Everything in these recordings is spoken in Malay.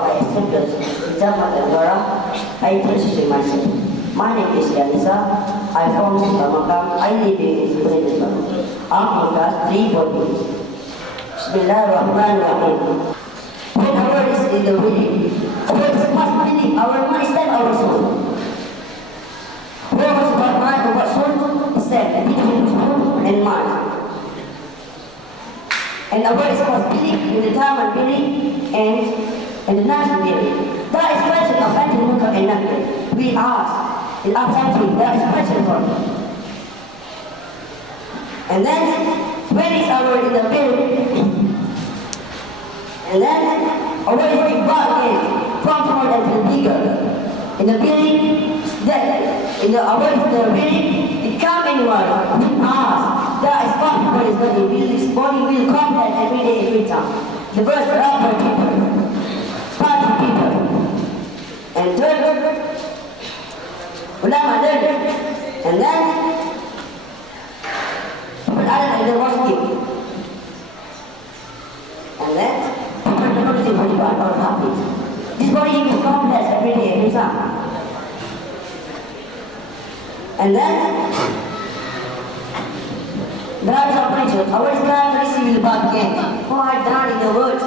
I accepted Jamaat al-Bara, I introduced myself. My name is Yanisa. I from Makam. I live in Suriname. I'm class 340. Bismillahirrahmanirrahim. When our word is in the reading, our words must believe, our mind stand our soul. Where was what mind or what soul stand between soul and mind. And our words must believe in the time and belief and the national belief. That is question of anti-munkar and nakir. We ask, in our country, that is question for it. And then, when is our word in the belief? And then, our word is being brought again, from small and bigger. In the belief, that in the our word is the belief, it come anywhere. We ask, that is what is body. This body will come back every day, every time. The first upper people, party people. And third, ulama third, and then people are in the mosque, and then people don't know the body or habit. This body is complex every day, every time. And then there are some preachers. Our Islam receive back again. Oh, I done in the words.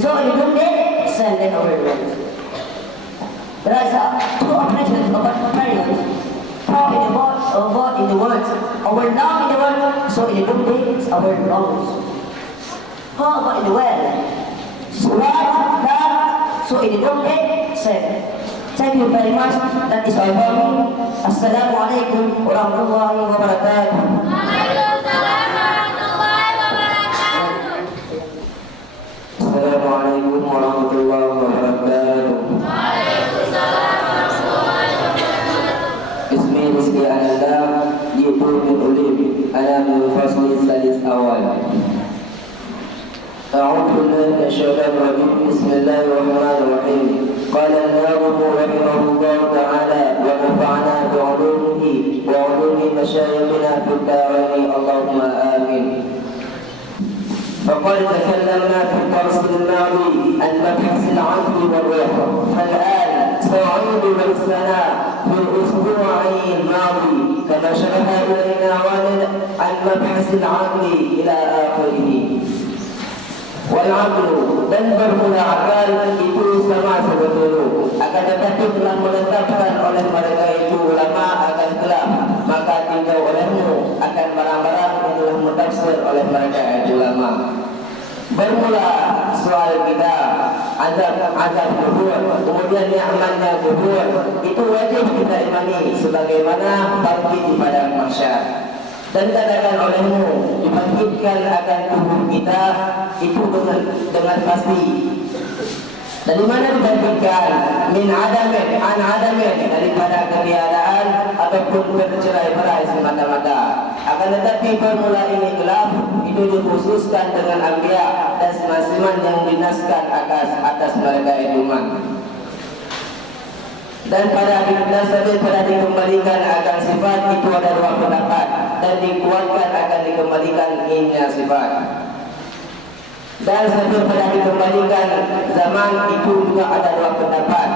So in the day, send them over the words. There are two operations about periods. How in the words, or what in the words. Our now in the word, so in the good days, our longs. How about in the well? So what, that, so in the good day, say. Thank you very much. That is all for me. Assalamualaikum warahmatullahi wabarakatuh. Assalamualaikum warahmatullahi wabarakatuh. Ismi Rizki Ananda, Yitu bin Ulim, Ana min fasli salis awal. أعوذ بالله من الشيطان الرجيم. بسم الله الرحمن الرحيم. قال الناظم رحمه الله تعالى ونفعنا بعلومه وعلوم مشايخنا في الدارين اللهم آمين. فقد تكلمنا في الدرس الماضي عن مبحث العقل والروح، فالآن سأعيد بحثنا في الأسبوع الماضي كما شرح إلينا والد عن مبحث العقل إلى آخره. Wal-aqlu dan bermula akal itu sama sebetulnya. Akan tetapi telah menetapkan oleh mereka itu ulama akan gelap, maka tinjau olehmu akan barang-barang yang telah mentafsir oleh mereka itu ulama. Bermula soal kita azab kubur, kemudian nikmatnya kubur, itu wajib kita imani sebagaimana bangkit di padang mahsyar. Dan katakan olehmu dibangkitkan akan tubuh kita itu dengan pasti. Dari mana dibangkitkan? Min adamin, an adamin, daripada ketiadaan ataupun bercerai-berai semata-mata. Akan tetapi formula ini gelap, itu dikhususkan dengan anbiya dan semasiman yang dinaskan atas mereka itu iman. Dan pada dasarnya pada dikembalikan akan sifat itu ada dua pendapat, dan dikuatkan akan dikembalikan innya sifat. Dan sampai pada dikembalikan zaman itu juga ada dua pendapat.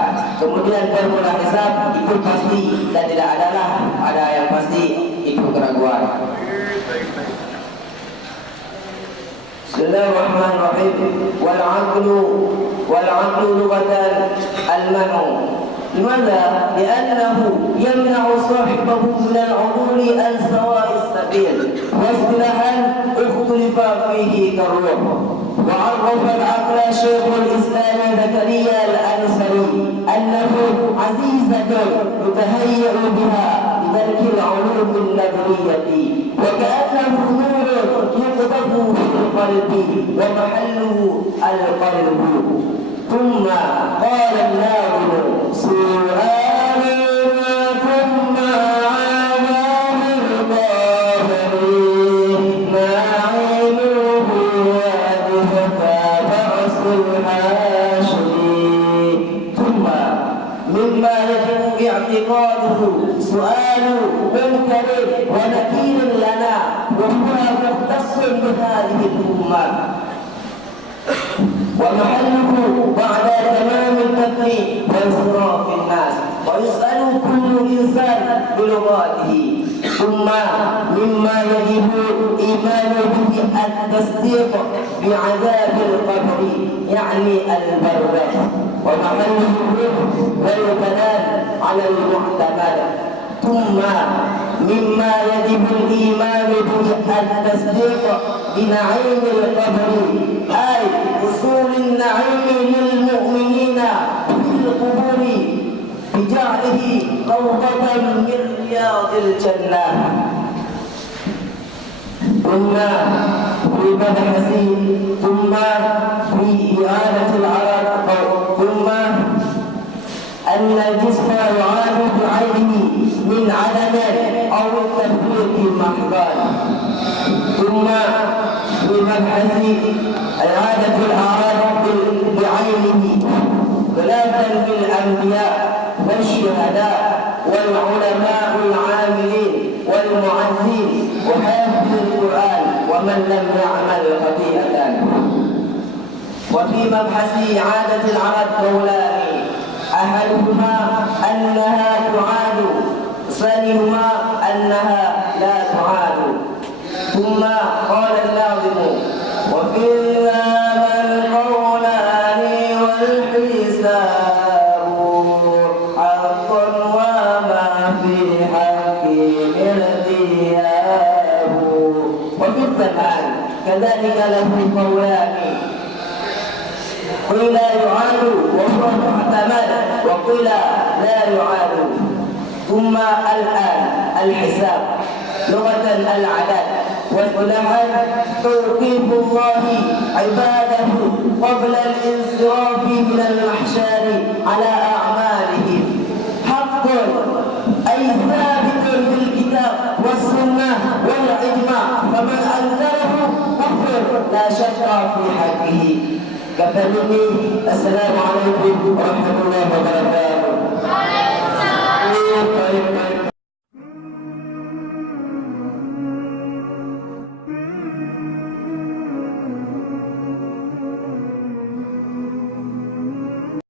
Kemudian formula hisab itu pasti dan tidak adalah ada yang pasti, itu keraguan. Bismillahirrahmanirrahim. Wal-aqlu lughatan al-manu. لماذا؟ لأنه يمنع صاحبه من العدول عن سواء السبيل، واصطلاحا اختلف فيه كالروح. وعرف العقل شيخ الإسلام زكريا الأنصاري أنه عزيزة يتهيأ بها لترك العلوم النظرية، وكأنه نور يقذف في القلب ومحله القلب. ثم قال الناظم سؤال ثم عذاب الظاهرين ما علمه وأدفك بأس الحاشرين. ثم مما يجب اعتقاده سؤال منكر ونكير لنا وهو مختص بهذه الأمة، ومحله بعد التصديق بعذاب القبر يعني البرزخ ومحل الروح والكلام على المعتمد. ثم مما يجب الإيمان به التصديق بنعيم القبر أي وصول النعيم للمؤمنين في القبور بجعله روضة من رياض الجنة. ثم في مبحث ثم في إعادة العرب ثم أن الجسم يعاد بعينه من عدم أو التفريق محضا. ثم في مبحث إعادة الأعراض بعينه خلافا بالأنبياء والشهداء والعلماء العاملين والمعزين وحافظ القرآن ومن لم يعمل خطيئة. وفي مبحث إعادة العرض قولان أحدهما أنها تعاد ثانيهما أنها لا تعاد. ثم قال الناظم وفيهما القولان والحساب حق وما في حكيم ارتياب. وفي الزمان كذلك له قولان قيل يعاد وهو معتمد وقيل لا يعاد. ثم الآن الحساب لغة العدد واصطلاحا توقيف الله عباده قبل الانصراف من المحشر على أعمالهم حق أي ثابت في الكتاب والسنة والإجماع فمن أنكره كفر لا شك في حقه. كفى مني. السلام عليكم ورحمة الله وبركاته.